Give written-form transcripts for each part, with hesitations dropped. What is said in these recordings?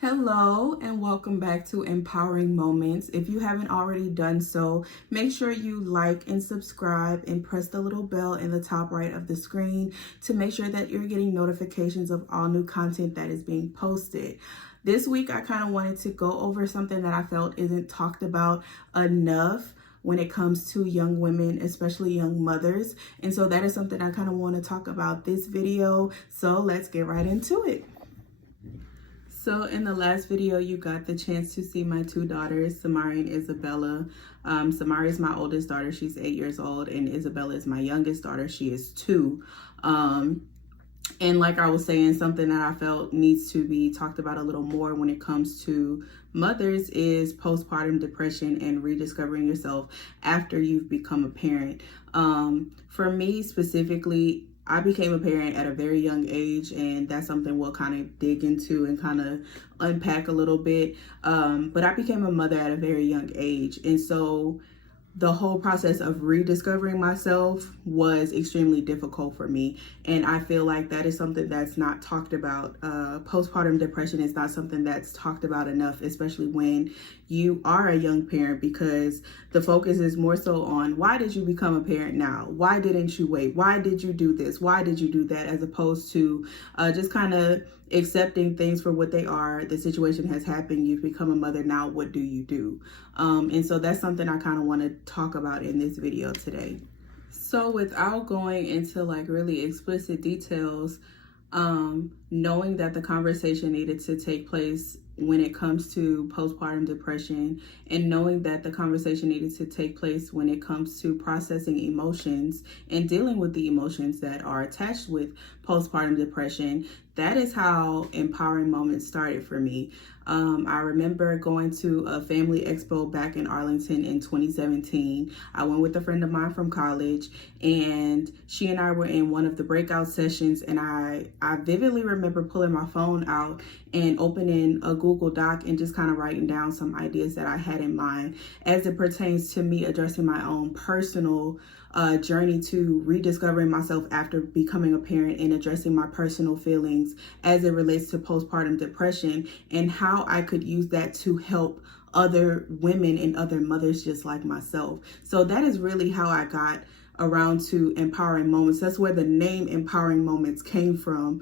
Hello and welcome back to Empowering Moments. If you haven't already done so, make sure you like and subscribe and press the little bell in the top right of the screen to make sure that you're getting notifications of all new content that is being posted. This week, I kind of wanted to go over something that I felt isn't talked about enough when it comes to young women, especially young mothers. And so that is something I kind of want to talk about this video. So let's get right into it. So in the last video, you got the chance to see my two daughters, Samari and Isabella. Samari is my oldest daughter. She's 8 years old, and Isabella is my youngest daughter. She is 2. And like I was saying, something that I felt needs to be talked about a little more when it comes to mothers is postpartum depression and rediscovering yourself after you've become a parent. For me specifically, I became a parent at a very young age, and that's something we'll kind of dig into and kind of unpack a little bit. But I became a mother at a very young age. And so the whole process of rediscovering myself was extremely difficult for me. And I feel like that is something that's not talked about. Postpartum depression is not something that's talked about enough, especially when you are a young parent, because the focus is more so on why did you become a parent now? Why didn't you wait? Why did you do this? Why did you do that? As opposed to just kind of accepting things for what they are. The situation has happened. You've become a mother. Now what do you do? And so that's something I kind of want to talk about in this video today. So without going into like really explicit details, knowing that the conversation needed to take place when it comes to postpartum depression, and knowing that the conversation needed to take place when it comes to processing emotions and dealing with the emotions that are attached with postpartum depression, that is how Empowering Moments started for me. I remember going to a family expo back in Arlington in 2017. I went with a friend of mine from college, and she and I were in one of the breakout sessions, and I vividly remember pulling my phone out and opening a Google Doc and just kind of writing down some ideas that I had in mind as it pertains to me addressing my own personal journey to rediscovering myself after becoming a parent and addressing my personal feelings as it relates to postpartum depression, and how I could use that to help other women and other mothers just like myself. So that is really how I got around to Empowering Moments. That's where the name Empowering Moments came from.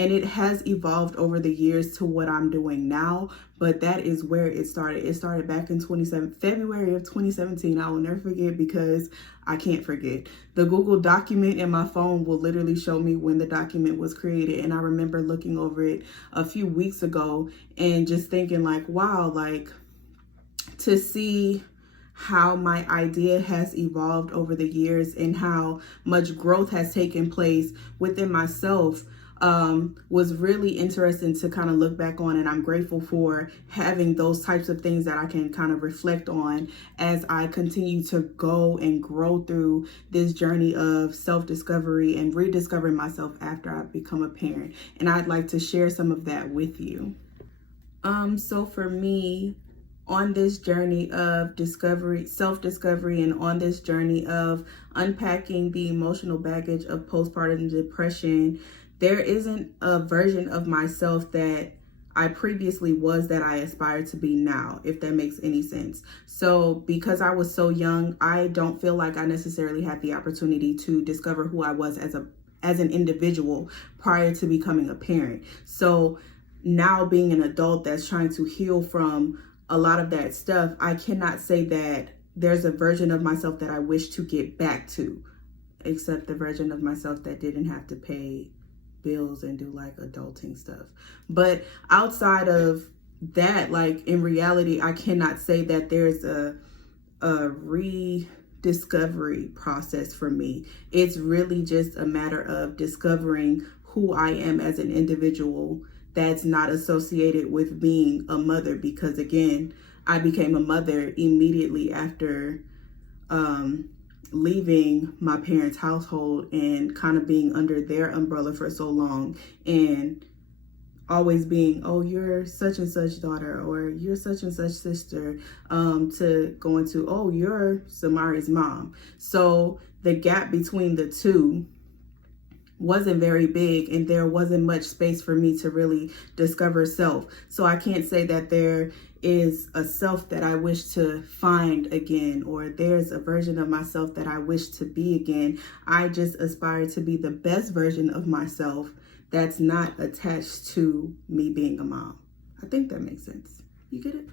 And it has evolved over the years to what I'm doing now, but that is where it started. It started back in February of 2017. I will never forget, because I can't forget. The Google document in my phone will literally show me when the document was created. And I remember looking over it a few weeks ago and just thinking like, wow, like to see how my idea has evolved over the years and how much growth has taken place within myself was really interesting to kind of look back on. And I'm grateful for having those types of things that I can kind of reflect on as I continue to go and grow through this journey of self-discovery and rediscovering myself after I've become a parent. And I'd like to share some of that with you. So for me, on this journey of discovery, self-discovery, and on this journey of unpacking the emotional baggage of postpartum depression, there isn't a version of myself that I previously was that I aspire to be now, if that makes any sense. So because I was so young, I don't feel like I necessarily had the opportunity to discover who I was as an individual prior to becoming a parent. So now being an adult that's trying to heal from a lot of that stuff, I cannot say that there's a version of myself that I wish to get back to, except the version of myself that didn't have to pay bills and do like adulting stuff. But outside of that, like in reality, I cannot say that there's a rediscovery process for me. It's really just a matter of discovering who I am as an individual that's not associated with being a mother, because again, I became a mother immediately after leaving my parents' household and kind of being under their umbrella for so long, and always being, oh, you're such and such daughter, or you're such and such sister, to going to, oh, you're Samari's mom. So the gap between the two wasn't very big, and there wasn't much space for me to really discover self. So I can't say that there is a self that I wish to find again, or there's a version of myself that I wish to be again. I just aspire to be the best version of myself that's not attached to me being a mom. I think that makes sense. You get it?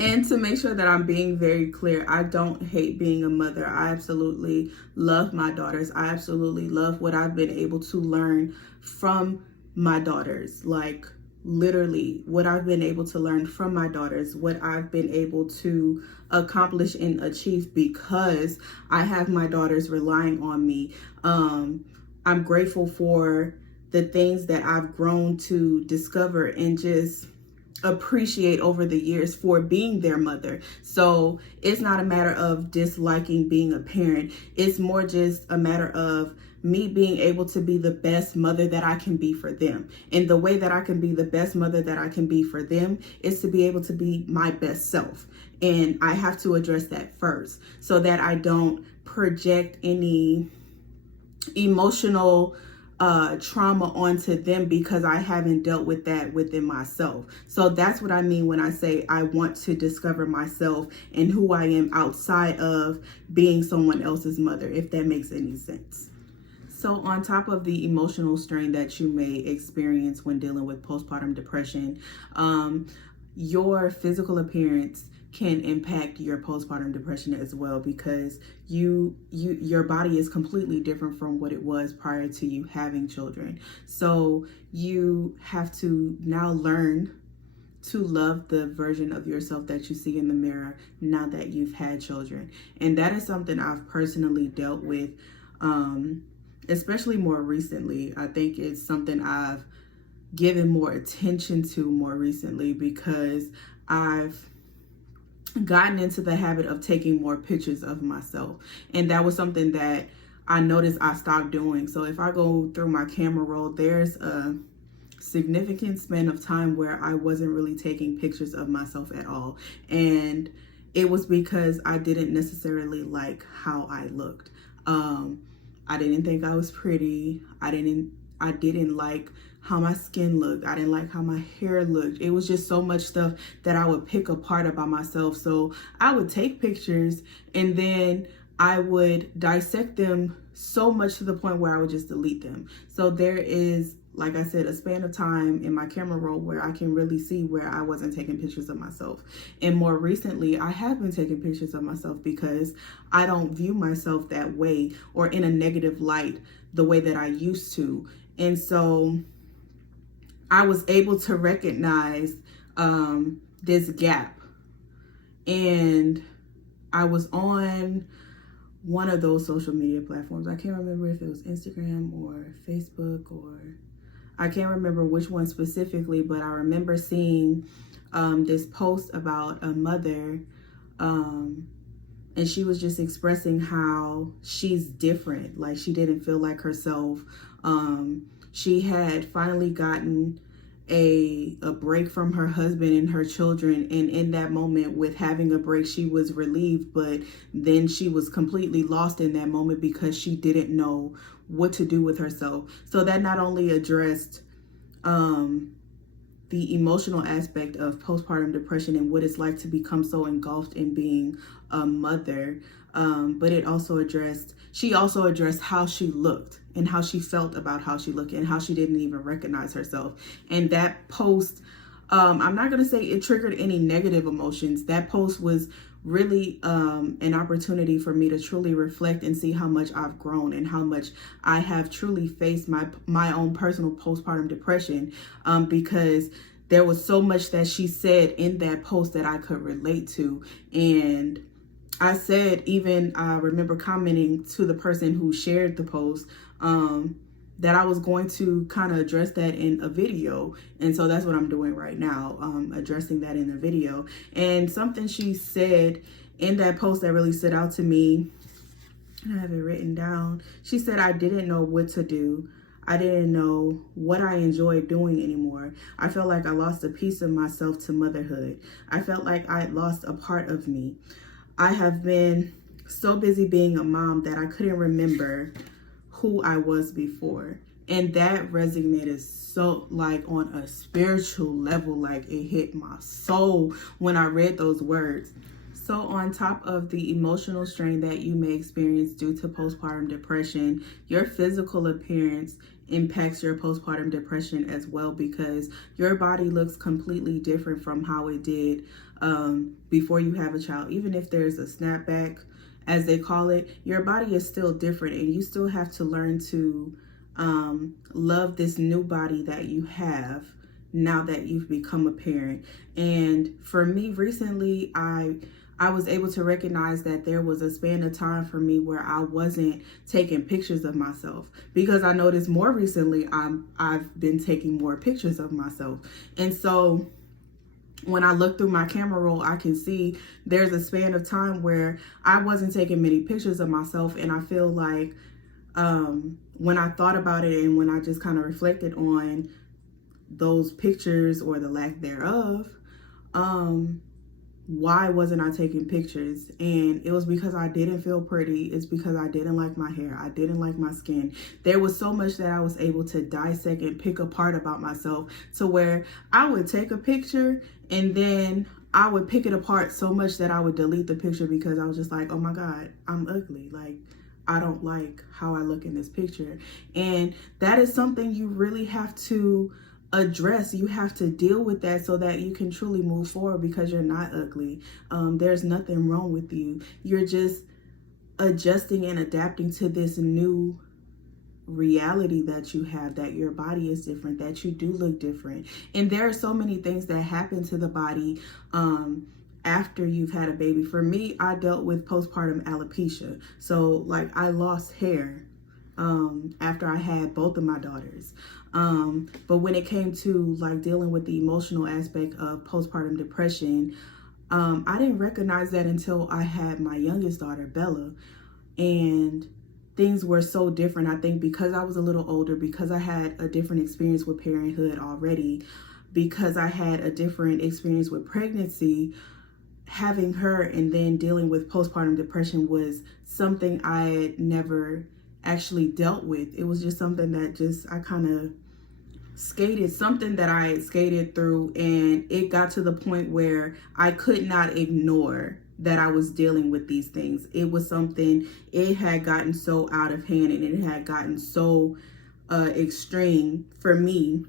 And to make sure that I'm being very clear, I don't hate being a mother. I absolutely love my daughters. I absolutely love what I've been able to learn from my daughters. Like, literally, what I've been able to learn from my daughters, what I've been able to accomplish and achieve because I have my daughters relying on me. I'm grateful for the things that I've grown to discover and just appreciate over the years for being their mother. So it's not a matter of disliking being a parent. It's more just a matter of me being able to be the best mother that I can be for them. And the way that I can be the best mother that I can be for them is to be able to be my best self. And I have to address that first so that I don't project any emotional trauma onto them because I haven't dealt with that within myself. So that's what I mean when I say I want to discover myself and who I am outside of being someone else's mother, if that makes any sense. So on top of the emotional strain that you may experience when dealing with postpartum depression, your physical appearance can impact your postpartum depression as well, because your body is completely different from what it was prior to you having children. So you have to now learn to love the version of yourself that you see in the mirror now that you've had children. And that is something I've personally dealt with, especially more recently. I think it's something I've given more attention to more recently because I've gotten into the habit of taking more pictures of myself. And that was something that I noticed I stopped doing. So if I go through my camera roll, there's a significant span of time where I wasn't really taking pictures of myself at all. And it was because I didn't necessarily like how I looked. I didn't think I was pretty. I didn't like how my skin looked. I didn't like how my hair looked. It was just so much stuff that I would pick apart about myself. So I would take pictures and then I would dissect them so much to the point where I would just delete them. So there is, like I said, a span of time in my camera roll where I can really see where I wasn't taking pictures of myself. And more recently, I have been taking pictures of myself because I don't view myself that way or in a negative light the way that I used to. And so I was able to recognize this gap. And I was on one of those social media platforms. I can't remember if it was Instagram or Facebook, or I can't remember which one specifically, but I remember seeing this post about a mother, and she was just expressing how she's different. Like, she didn't feel like herself. She had finally gotten a break from her husband and her children, and in that moment with having a break, she was relieved, but then she was completely lost in that moment because she didn't know what to do with herself. So that not only addressed the emotional aspect of postpartum depression and what it's like to become so engulfed in being a mother, but it also addressed, she also addressed how she looked and how she felt about how she looked and how she didn't even recognize herself. And that post, I'm not going to say it triggered any negative emotions. That post was really an opportunity for me to truly reflect and see how much I've grown and how much I have truly faced my own personal postpartum depression, because there was so much that she said in that post that I could relate to. And I said, even I remember commenting to the person who shared the post, that I was going to kind of address that in a video. And so that's what I'm doing right now, addressing that in a video. And something she said in that post that really stood out to me, I have it written down. She said, I didn't know what to do. I didn't know what I enjoyed doing anymore. I felt like I lost a piece of myself to motherhood. I felt like I had lost a part of me. I have been so busy being a mom that I couldn't remember who I was before. And that resonated so, like, on a spiritual level, like it hit my soul when I read those words. So on top of the emotional strain that you may experience due to postpartum depression, your physical appearance impacts your postpartum depression as well, because your body looks completely different from how it did before you have a child. Even if there's a snapback, as they call it, your body is still different, and you still have to learn to love this new body that you have now that you've become a parent. And for me recently, I was able to recognize that there was a span of time for me where I wasn't taking pictures of myself, because I noticed more recently I've been taking more pictures of myself. And so when I look through my camera roll, I can see there's a span of time where I wasn't taking many pictures of myself. And I feel like when I thought about it and when I just kind of reflected on those pictures or the lack thereof, why wasn't I taking pictures? And it was because I didn't feel pretty. It's because I didn't like my hair. I didn't like my skin. There was so much that I was able to dissect and pick apart about myself, to where I would take a picture and then I would pick it apart so much that I would delete the picture, because I was just like, oh my God, I'm ugly. Like, I don't like how I look in this picture. And that is something you really have to address. You have to deal with that so that you can truly move forward, because you're not ugly. There's nothing wrong with you. You're just adjusting and adapting to this new reality that you have, that your body is different, that you do look different. And there are so many things that happen to the body after you've had a baby. For me, I dealt with postpartum alopecia. So like, I lost hair after I had both of my daughters. But when it came to like dealing with the emotional aspect of postpartum depression, I didn't recognize that until I had my youngest daughter, Bella. And things were so different. I think because I was a little older, because I had a different experience with parenthood already, because I had a different experience with pregnancy, having her and then dealing with postpartum depression was something I had never actually dealt with. It was just something that I kind of something that I skated through, and it got to the point where I could not ignore that I was dealing with these things. It was something, it had gotten so out of hand, and it had gotten so extreme for me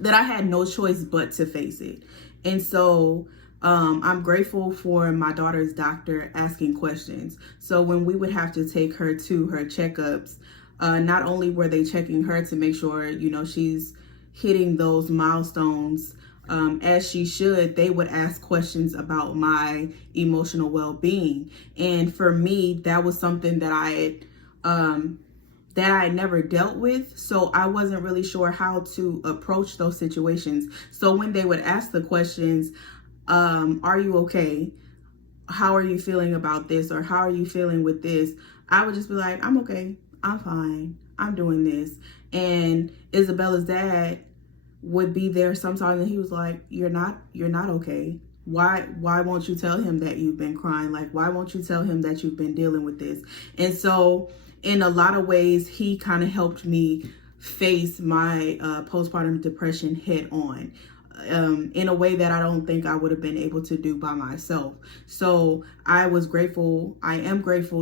that I had no choice but to face it. And so I'm grateful for my daughter's doctor asking questions. So when we would have to take her to her checkups, not only were they checking her to make sure, you know, she's hitting those milestones as she should, they would ask questions about my emotional well-being. And for me, that was something that I had never dealt with. So I wasn't really sure how to approach those situations. So when they would ask the questions, are you okay? How are you feeling about this? Or how are you feeling with this? I would just be like, I'm okay. I'm fine. I'm doing this. And Isabella's dad would be there sometimes, and he was like, you're not okay. Why won't you tell him that you've been crying? Like, why won't you tell him that you've been dealing with this? And so in a lot of ways, he kind of helped me face my postpartum depression head on. In a way that I don't think I would have been able to do by myself. So I am grateful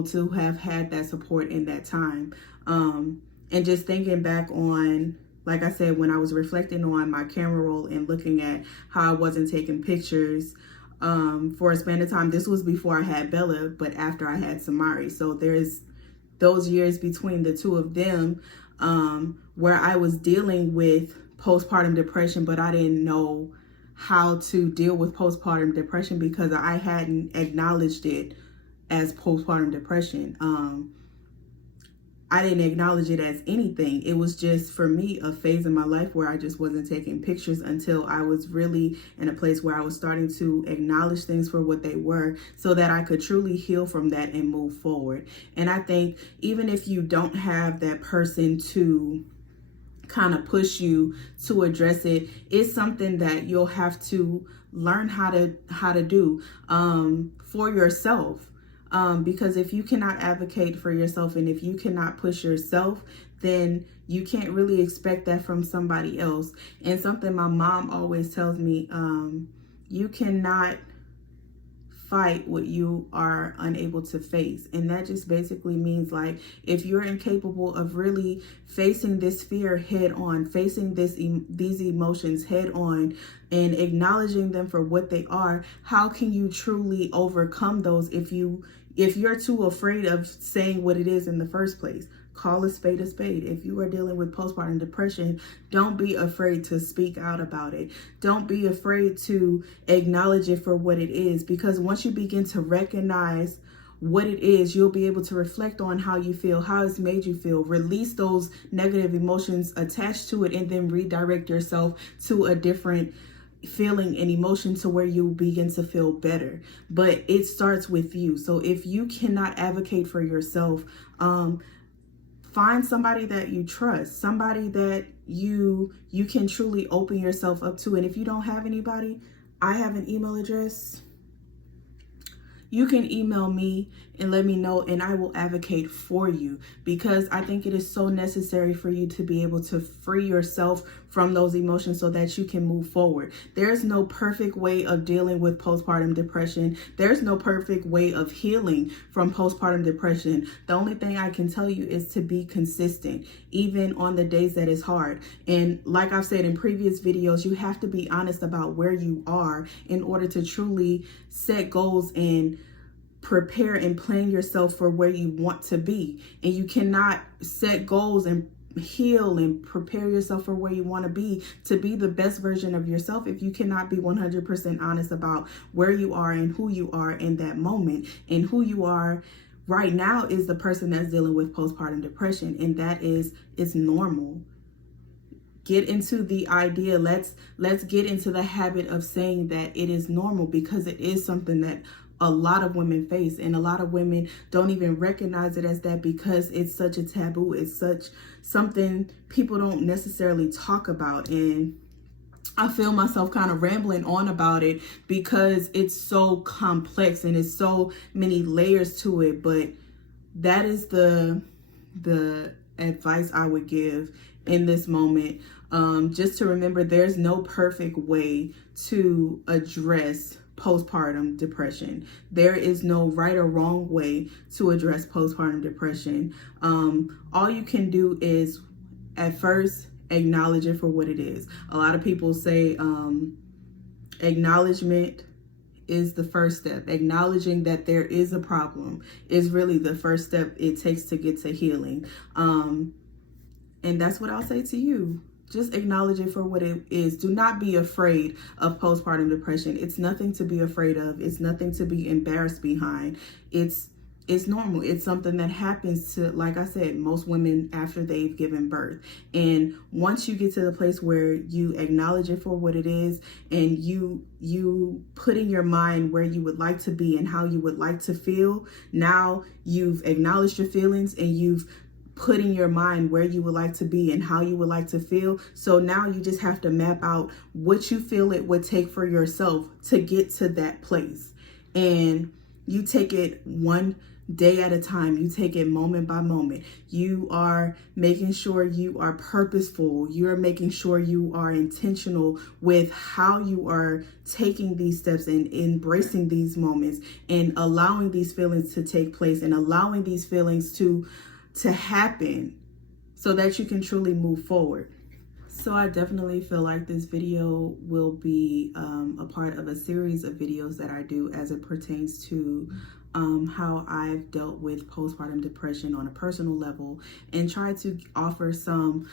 to have had that support in that time. And just thinking back on, like I said, when I was reflecting on my camera roll and looking at how I wasn't taking pictures for a span of time. This was before I had Bella, but after I had Samari. So there's those years between the two of them where I was dealing with postpartum depression, but I didn't know how to deal with postpartum depression because I hadn't acknowledged it as postpartum depression. I didn't acknowledge it as anything. It was just, for me, a phase in my life where I just wasn't taking pictures until I was really in a place where I was starting to acknowledge things for what they were so that I could truly heal from that and move forward. And I think even if you don't have that person to kind of push you to address it, it's something that you'll have to learn how to do for yourself. Because if you cannot advocate for yourself and if you cannot push yourself, then You can't really expect that from somebody else. And something my mom always tells me, you cannot fight what you are unable to face. And that just basically means, like, if you're incapable of really facing this fear head on, facing these emotions head on, and acknowledging them for what they are, how can you truly overcome those if you're too afraid of saying what it is in the first place? Call a spade a spade. If you are dealing with postpartum depression, don't be afraid to speak out about it. Don't be afraid to acknowledge it for what it is, because once you begin to recognize what it is, you'll be able to reflect on how you feel, how it's made you feel, release those negative emotions attached to it, and then redirect yourself to a different feeling and emotion to where you begin to feel better. But it starts with you. So if you cannot advocate for yourself, find somebody that you trust, somebody that you can truly open yourself up to. And if you don't have anybody, I have an email address. You can email me and let me know, and I will advocate for you, because I think it is so necessary for you to be able to free yourself from those emotions so that you can move forward. There's no perfect way of dealing with postpartum depression. There's no perfect way of healing from postpartum depression. The only thing I can tell you is to be consistent, even on the days that it's hard. And like I've said in previous videos, you have to be honest about where you are in order to truly set goals and prepare and plan yourself for where you want to be. And you cannot set goals and heal and prepare yourself for where you want to be the best version of yourself, if you cannot be 100% honest about where you are and who you are in that moment. And who you are right now is the person that's dealing with postpartum depression, and that is, it's normal. Get into the idea, let's get into the habit of saying that it is normal, because it is something that a lot of women face, and a lot of women don't even recognize it as that, because it's such a taboo. It's such something people don't necessarily talk about. And I feel myself kind of rambling on about it because it's so complex and it's so many layers to it. But that is the advice I would give in this moment. Just to remember, there's no perfect way to address postpartum depression. There is no right or wrong way to address postpartum depression. All you can do is, at first, acknowledge it for what it is. A lot of people say acknowledgement is the first step. Acknowledging that there is a problem is really the first step it takes to get to healing. And that's what I'll say to you. Just acknowledge it for what it is. Do not be afraid of postpartum depression. It's nothing to be afraid of. It's nothing to be embarrassed behind. It's normal. It's something that happens to, like I said, most women after they've given birth. And once you get to the place where you acknowledge it for what it is, and you put in your mind where you would like to be and how you would like to feel, now you've acknowledged your feelings and you've put in your mind where you would like to be and how you would like to feel. So now you just have to map out what you feel it would take for yourself to get to that place. And you take it one day at a time. You take it moment by moment. You are making sure you are purposeful. You're making sure you are intentional with how you are taking these steps and embracing these moments and allowing these feelings to take place and allowing these feelings to happen so that you can truly move forward. So I definitely feel like this video will be a part of a series of videos that I do as it pertains to how I've dealt with postpartum depression on a personal level, and try to offer some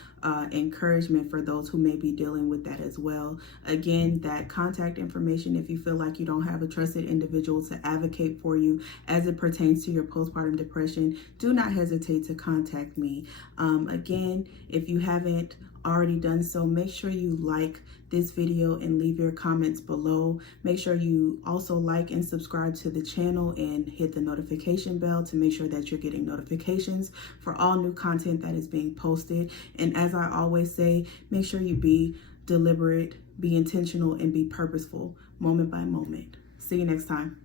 encouragement for those who may be dealing with that as well. Again, that contact information, if you feel like you don't have a trusted individual to advocate for you as it pertains to your postpartum depression, do not hesitate to contact me. Again, if you haven't already done so, make sure you like this video and leave your comments below. Make sure you also like and subscribe to the channel and hit the notification bell to make sure that you're getting notifications for all new content that is being posted. And as I always say, make sure you be deliberate, be intentional, and be purposeful moment by moment. See you next time.